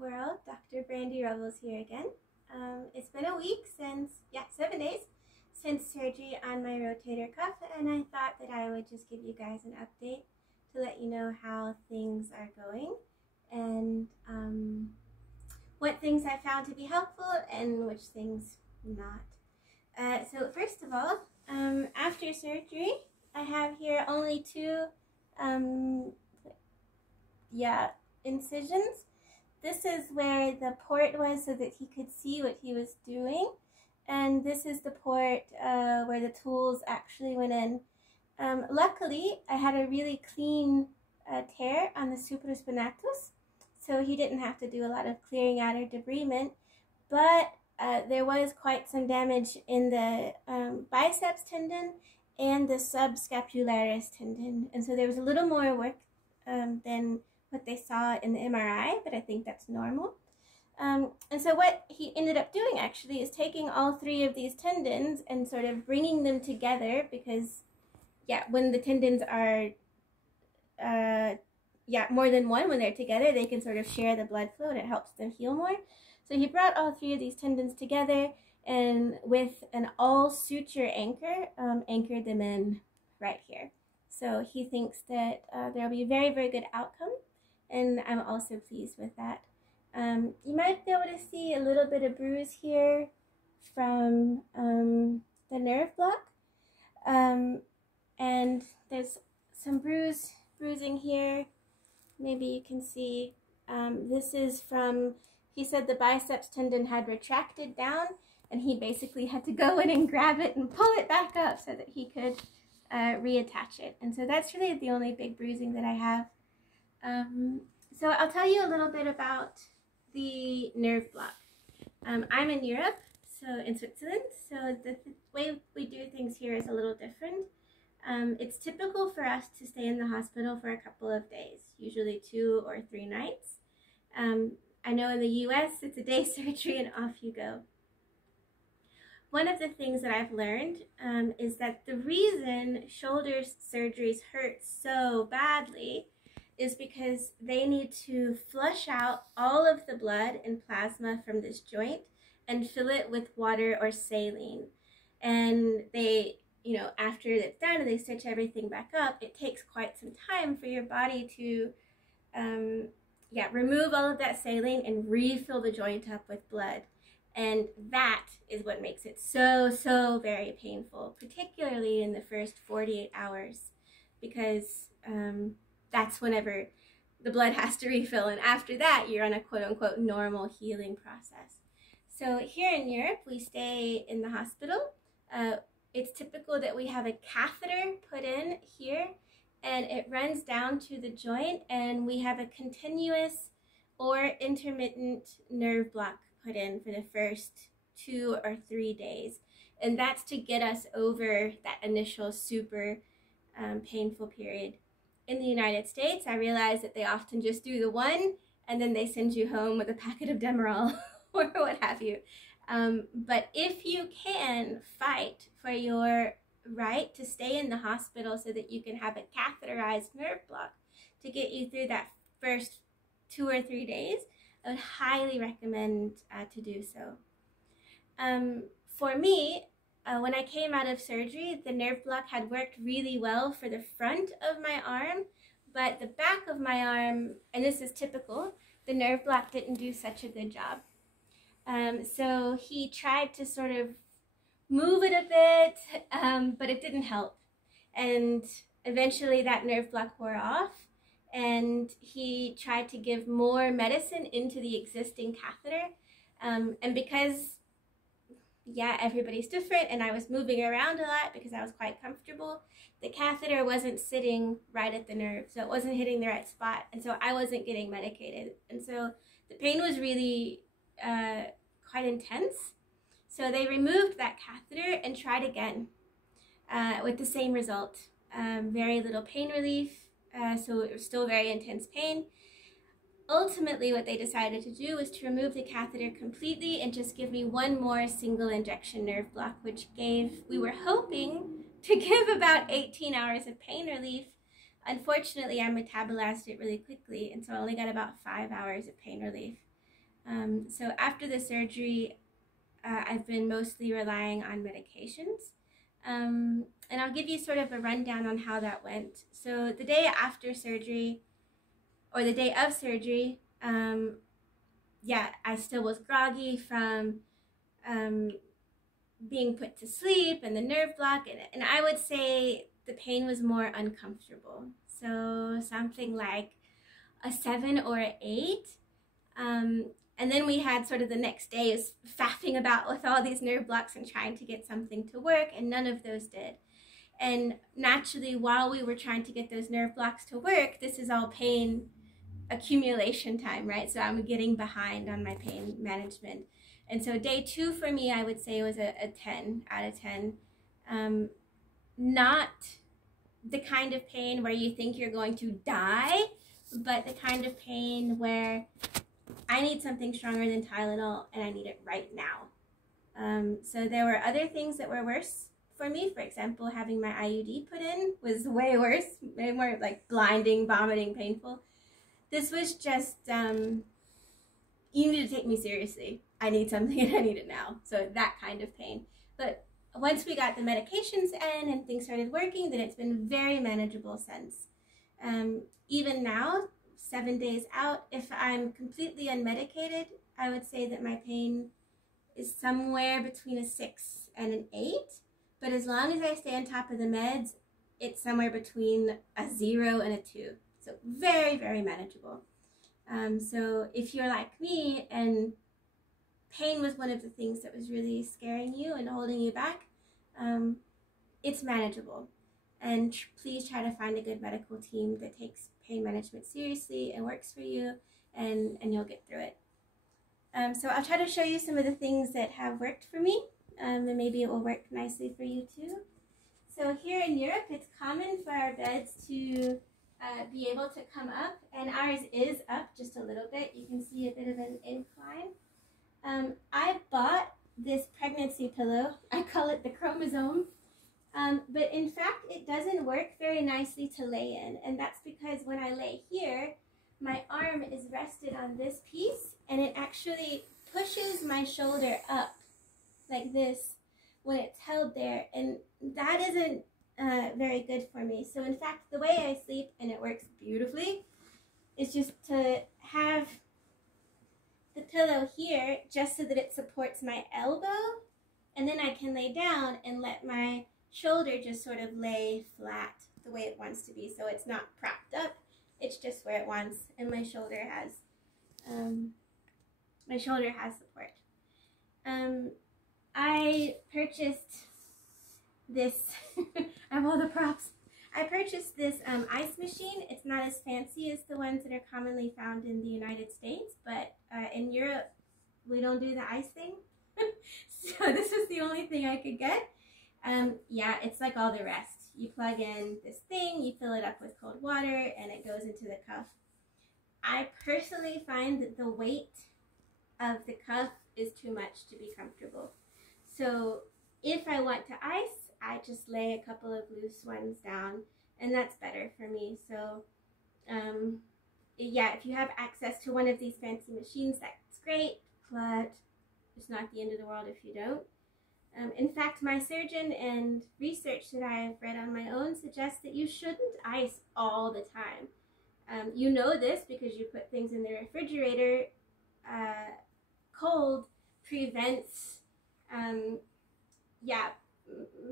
world. Dr. Brandy Revels here again. It's been a week since, 7 days since surgery on my rotator cuff, and I thought that I would just give you guys an update to let you know how things are going and what things I found to be helpful and which things not. So first of all, after surgery, I have here only two incisions. This is where the port was so that he could see what he was doing, and this is the port where the tools actually went in. Luckily, I had a really clean tear on the supraspinatus, so he didn't have to do a lot of clearing out or debridement, but there was quite some damage in the biceps tendon and the subscapularis tendon, and so there was a little more work than what they saw in the MRI, but I think that's normal. And so what he ended up doing actually is taking all three of these tendons and sort of bringing them together, because when the tendons are more than one, when they're together, they can sort of share the blood flow and it helps them heal more. So he brought all three of these tendons together and with an all suture anchor, anchored them in right here. So he thinks that there'll be a very, very good outcome, and I'm also pleased with that. You might be able to see a little bit of bruise here from the nerve block, and there's some bruising here. Maybe you can see this is from, he said the biceps tendon had retracted down, and he basically had to go in and grab it and pull it back up so that he could reattach it. And so that's really the only big bruising that I have. So I'll tell you a little bit about the nerve block. I'm in Europe, so in Switzerland, so the way we do things here is a little different. It's typical for us to stay in the hospital for a couple of days, usually 2 or 3 nights. I know in the US it's a day surgery and off you go. One of the things that I've learned is that the reason shoulder surgeries hurt so badly is because they need to flush out all of the blood and plasma from this joint and fill it with water or saline. And they, after it's done and they stitch everything back up, it takes quite some time for your body to remove all of that saline and refill the joint up with blood. And that is what makes it so very painful, particularly in the first 48 hours, because that's whenever the blood has to refill, and after that you're on a quote-unquote normal healing process. So here in Europe, we stay in the hospital. It's typical that we have a catheter put in here, and it runs down to the joint, and we have a continuous or intermittent nerve block put in for the first 2 or 3 days, and that's to get us over that initial super painful period. In the United States, I realize that they often just do the one and then they send you home with a packet of Demerol or what have you. But if you can fight for your right to stay in the hospital so that you can have a catheterized nerve block to get you through that first 2 or 3 days, I would highly recommend to do so. For me, when I came out of surgery, the nerve block had worked really well for the front of my arm, but the back of my arm, and this is typical, the nerve block didn't do such a good job. So he tried to sort of move it a bit, but it didn't help. And eventually that nerve block wore off, and he tried to give more medicine into the existing catheter. And because everybody's different, and I was moving around a lot because I was quite comfortable, the catheter wasn't sitting right at the nerve, so it wasn't hitting the right spot, and so I wasn't getting medicated, and so the pain was really quite intense. So they removed that catheter and tried again with the same result. Very little pain relief, so it was still very intense pain. Ultimately, what they decided to do was to remove the catheter completely and just give me one more single injection nerve block, which we were hoping to give about 18 hours of pain relief. Unfortunately, I metabolized it really quickly, and so I only got about 5 hours of pain relief. So after the surgery, I've been mostly relying on medications. And I'll give you sort of a rundown on how that went. So the day after surgery, or the day of surgery, yeah, I still was groggy from being put to sleep and the nerve block. And I would say the pain was more uncomfortable. So something like a 7 or an 8. And then we had sort of the next day is faffing about with all these nerve blocks and trying to get something to work, and none of those did. And naturally, while we were trying to get those nerve blocks to work, this is all pain accumulation time, right? So I'm getting behind on my pain management. And so day 2 for me, I would say was a 10 out of 10. Not the kind of pain where you think you're going to die, but the kind of pain where I need something stronger than Tylenol and I need it right now. So there were other things that were worse for me. For example, having my IUD put in was way worse, way more like blinding, vomiting, painful. This was just, you need to take me seriously. I need something and I need it now. So that kind of pain. But once we got the medications in and things started working, then it's been very manageable since. Even now, 7 days out, if I'm completely unmedicated, I would say that my pain is somewhere between a 6 and an 8. But as long as I stay on top of the meds, it's somewhere between a 0 and a 2. So very, very manageable. So if you're like me and pain was one of the things that was really scaring you and holding you back, it's manageable. And please try to find a good medical team that takes pain management seriously and works for you, and you'll get through it. So I'll try to show you some of the things that have worked for me, and maybe it will work nicely for you too. So here in Europe, it's common for our beds to be able to come up, and ours is up just a little bit. You can see a bit of an incline. I bought this pregnancy pillow. I call it the chromosome. But in fact, it doesn't work very nicely to lay in. And that's because when I lay here, my arm is rested on this piece, and it actually pushes my shoulder up like this when it's held there. And that isn't very good for me. So in fact, the way I sleep, and it works beautifully, is just to have the pillow here just so that it supports my elbow, and then I can lay down and let my shoulder just sort of lay flat the way it wants to be. So it's not propped up, it's just where it wants, and my shoulder has support. I purchased this, I have all the props. I purchased this ice machine. It's not as fancy as the ones that are commonly found in the United States, but in Europe, we don't do the ice thing. So this was the only thing I could get. Yeah, it's like all the rest. You plug in this thing, you fill it up with cold water, and it goes into the cuff. I personally find that the weight of the cuff is too much to be comfortable. So if I want to ice, I just lay a couple of loose ones down, and that's better for me. So yeah, if you have access to one of these fancy machines, that's great, but it's not the end of the world if you don't. In fact, my surgeon and research that I've read on my own suggests that you shouldn't ice all the time. You know this because you put things in the refrigerator. Cold prevents, yeah,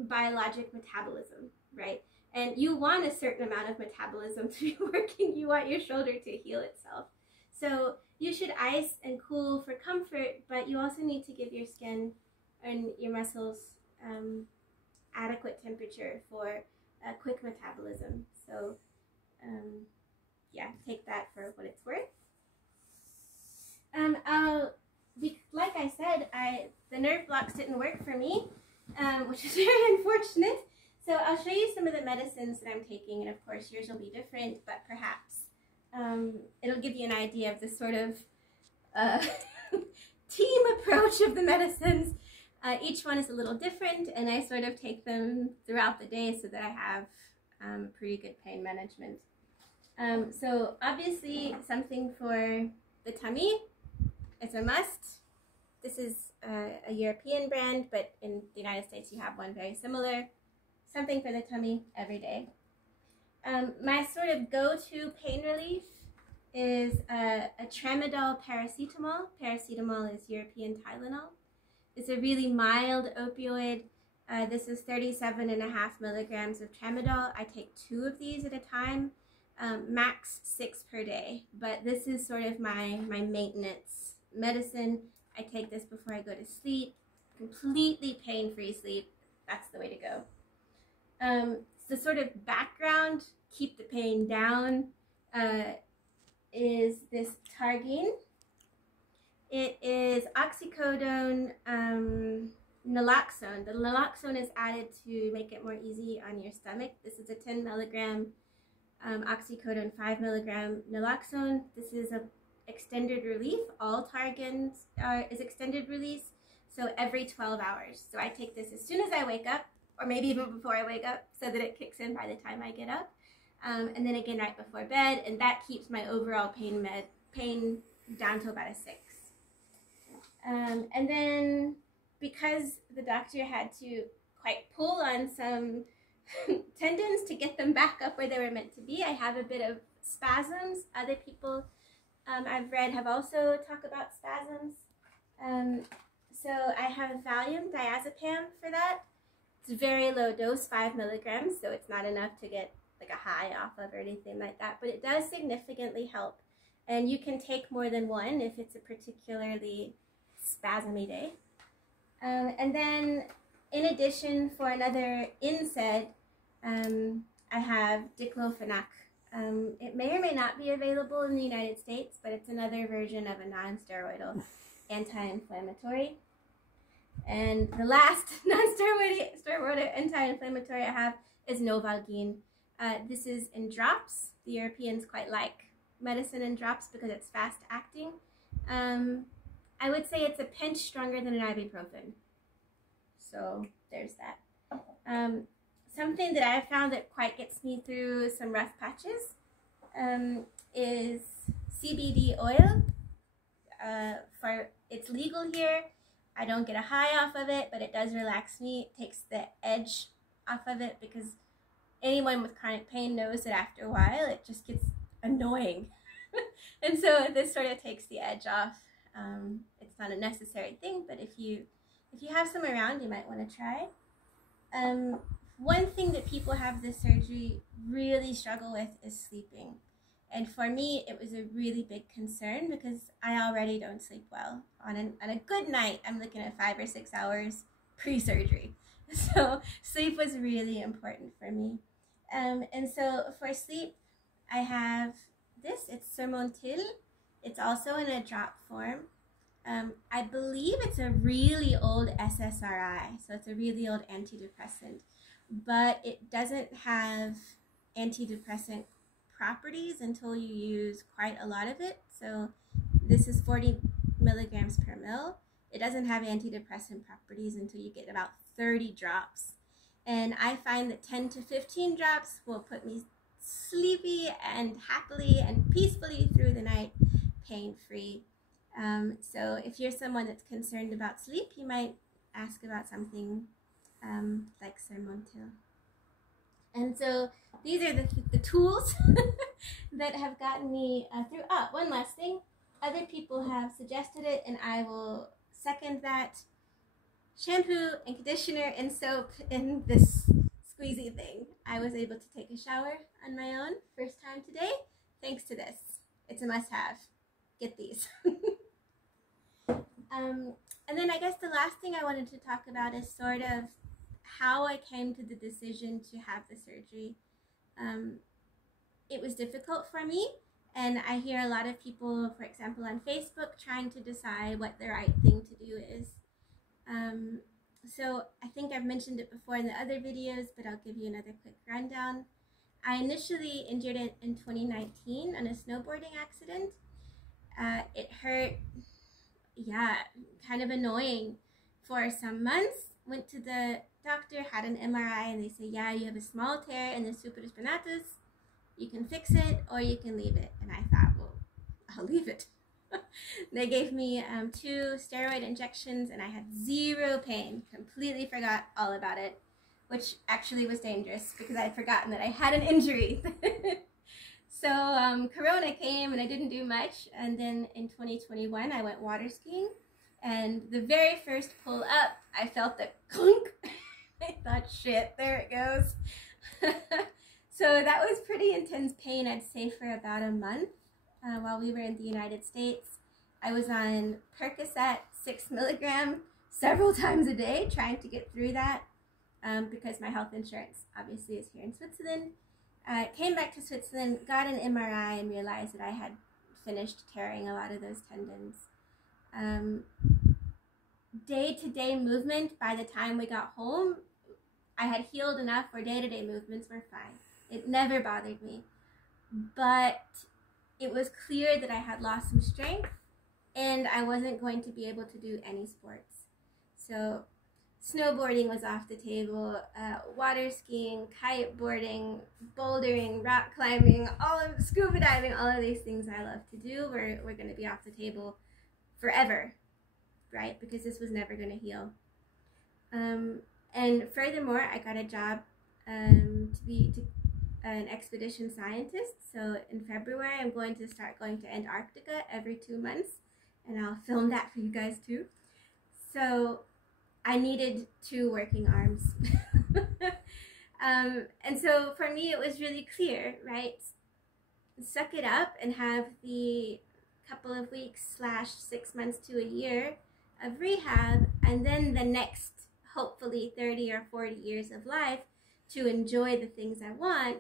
biologic metabolism, right? And you want a certain amount of metabolism to be working. You want your shoulder to heal itself. So you should ice and cool for comfort, but you also need to give your skin and your muscles adequate temperature for quick metabolism. So yeah, take that for what it's worth. Like I said, the nerve blocks didn't work for me, which is very unfortunate. So I'll show you some of the medicines that I'm taking, and of course yours will be different, but perhaps it'll give you an idea of the sort of team approach of the medicines. Each one is a little different, and I sort of take them throughout the day so that I have pretty good pain management. So obviously something for the tummy It's a must. This is a European brand, but in the United States you have one very similar. Something for the tummy every day. My sort of go-to pain relief is a tramadol paracetamol. Paracetamol is European Tylenol. It's a really mild opioid. This is 37.5 milligrams of tramadol. I take 2 of these at a time, max 6 per day. But this is sort of my maintenance medicine. I take this before I go to sleep. Completely pain-free sleep. That's the way to go. The sort of background, keep the pain down, is this Targine. It is oxycodone, naloxone. The naloxone is added to make it more easy on your stomach. This is a 10 milligram oxycodone, 5 milligram naloxone. This is a extended relief. All Targines is extended release, so every 12 hours. So I take this as soon as I wake up, or maybe even before I wake up, so that it kicks in by the time I get up. And then again right before bed, and that keeps my overall pain down to about a 6. And then because the doctor had to quite pull on some tendons to get them back up where they were meant to be, I have a bit of spasms. Other people I've read have also talked about spasms. So I have Valium diazepam for that. It's very low dose, 5 milligrams, so it's not enough to get like a high off of or anything like that, but it does significantly help. And you can take more than one if it's a particularly spasmy day. And then in addition, for another NSAID, I have diclofenac. It may or may not be available in the United States, but it's another version of a non-steroidal anti-inflammatory. And the last non-steroidal anti-inflammatory I have is Novalgine. This is in drops. The Europeans quite like medicine in drops because it's fast acting. I would say it's a pinch stronger than an ibuprofen. So there's that. Something that I've found that quite gets me through some rough patches is CBD oil. It's legal here. I don't get a high off of it, but it does relax me. It takes the edge off of it because anyone with chronic pain knows that after a while it just gets annoying. And so this sort of takes the edge off. It's not a necessary thing, but if you have some around, you might want to try. One thing that people have this surgery really struggle with is sleeping. And for me, it was a really big concern because I already don't sleep well. On a good night, I'm looking at 5 or 6 hours pre-surgery. So sleep was really important for me. And so for sleep, I have this. It's Sermontil. It's also in a drop form. I believe it's a really old SSRI, so it's a really old antidepressant, but it doesn't have antidepressant properties until you use quite a lot of it. So this is 40 milligrams per mil. It doesn't have antidepressant properties until you get about 30 drops. And I find that 10 to 15 drops will put me sleepy and happily and peacefully through the night, pain-free. So if you're someone that's concerned about sleep, you might ask about something like Sermontil. And so these are the tools that have gotten me through. One last thing. Other people have suggested it, and I will second that. Shampoo and conditioner and soap in this squeezy thing. I was able to take a shower on my own first time today thanks to this. It's a must-have. Get these. And then I guess the last thing I wanted to talk about is sort of how I came to the decision to have the surgery. It was difficult for me, and I hear a lot of people, for example, on Facebook trying to decide what the right thing to do is. So I think I've mentioned it before in the other videos, but I'll give you another quick rundown. I initially injured it in 2019 on a snowboarding accident. It hurt, kind of annoying for some months. Went to the doctor, had an MRI, and they say, yeah, you have a small tear in the supraspinatus. You can fix it or you can leave it. And I thought, well, I'll leave it. They gave me 2 steroid injections and I had 0 pain. Completely forgot all about it, which actually was dangerous because I had forgotten that I had an injury. So Corona came and I didn't do much, and then in 2021 I went water skiing, and the very first pull up I felt the clunk. I thought, shit, there it goes. So that was pretty intense pain, I'd say, for about a month while we were in the United States. I was on Percocet 6 milligram several times a day trying to get through that because my health insurance obviously is here in Switzerland. Came back to Switzerland, got an MRI, and realized that I had finished tearing a lot of those tendons. Day-to-day movement, by the time we got home, I had healed enough where day-to-day movements were fine. It never bothered me. But it was clear that I had lost some strength and I wasn't going to be able to do any sports. So snowboarding was off the table, water skiing, kiteboarding, bouldering, rock climbing, scuba diving, all of these things I love to do were going to be off the table forever, right? Because this was never going to heal. And furthermore, I got a job to be an expedition scientist. So in February, I'm going to start going to Antarctica every 2 months, and I'll film that for you guys too. So I needed 2 working arms. And so for me, it was really clear, right? Suck it up and have the couple of weeks / 6 months to a year of rehab, and then the next, hopefully 30 or 40 years of life to enjoy the things I want,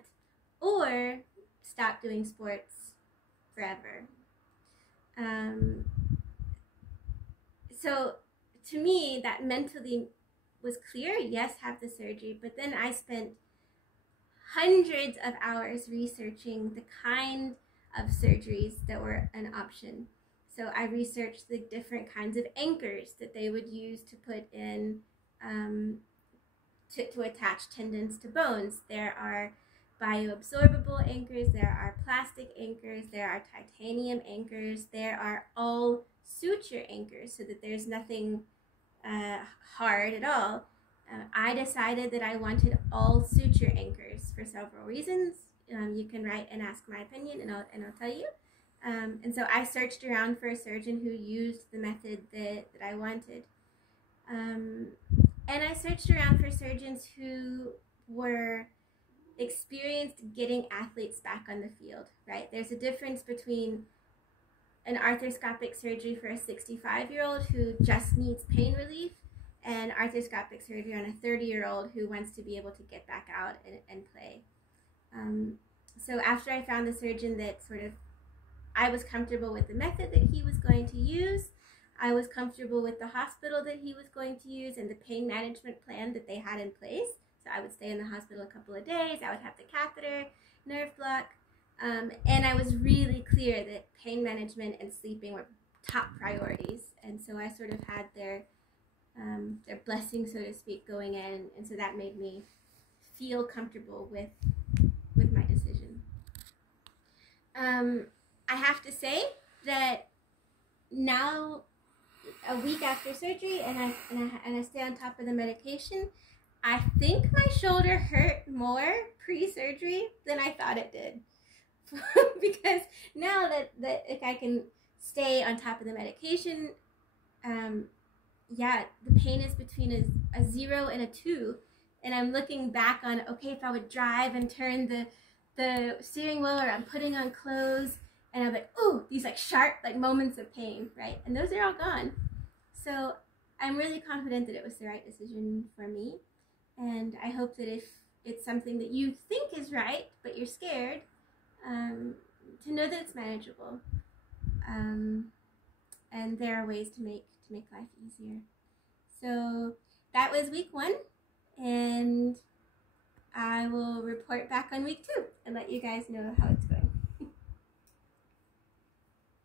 or stop doing sports forever. So to me, that mentally was clear. Yes, have the surgery, but then I spent hundreds of hours researching the kind of surgeries that were an option. So I researched the different kinds of anchors that they would use to put in to attach tendons to bones. There are bioabsorbable anchors, there are plastic anchors, there are titanium anchors, there are all suture anchors, so that there's nothing hard at all. I decided that I wanted all suture anchors for several reasons. You can write and ask my opinion, and I'll tell you. And so I searched around for a surgeon who used the method that I wanted. And I searched around for surgeons who were experienced getting athletes back on the field, right? There's a difference between an arthroscopic surgery for a 65-year-old who just needs pain relief and arthroscopic surgery on a 30-year-old who wants to be able to get back out and play. So after I found the surgeon that I was comfortable with the method that he was going to use, I was comfortable with the hospital that he was going to use and the pain management plan that they had in place. So I would stay in the hospital a couple of days, I would have the catheter, nerve block, and I was really clear that pain management and sleeping were top priorities. And so I sort of had their blessing, so to speak, going in, and so that made me feel comfortable with my decision. I have to say that now, a week after surgery, and I stay on top of the medication, I think my shoulder hurt more pre-surgery than I thought it did. Because now that if I can stay on top of the medication, yeah, the pain is between a 0 and a 2, and I'm looking back on, okay, if I would drive and turn the steering wheel, or I'm putting on clothes, and I'm like, ooh, these like sharp like moments of pain, right? And those are all gone. So I'm really confident that it was the right decision for me. And I hope that if it's something that you think is right, but you're scared, to know that it's manageable. And there are ways to make life easier. So that was week 1, and I will report back on week 2 and let you guys know how it's going.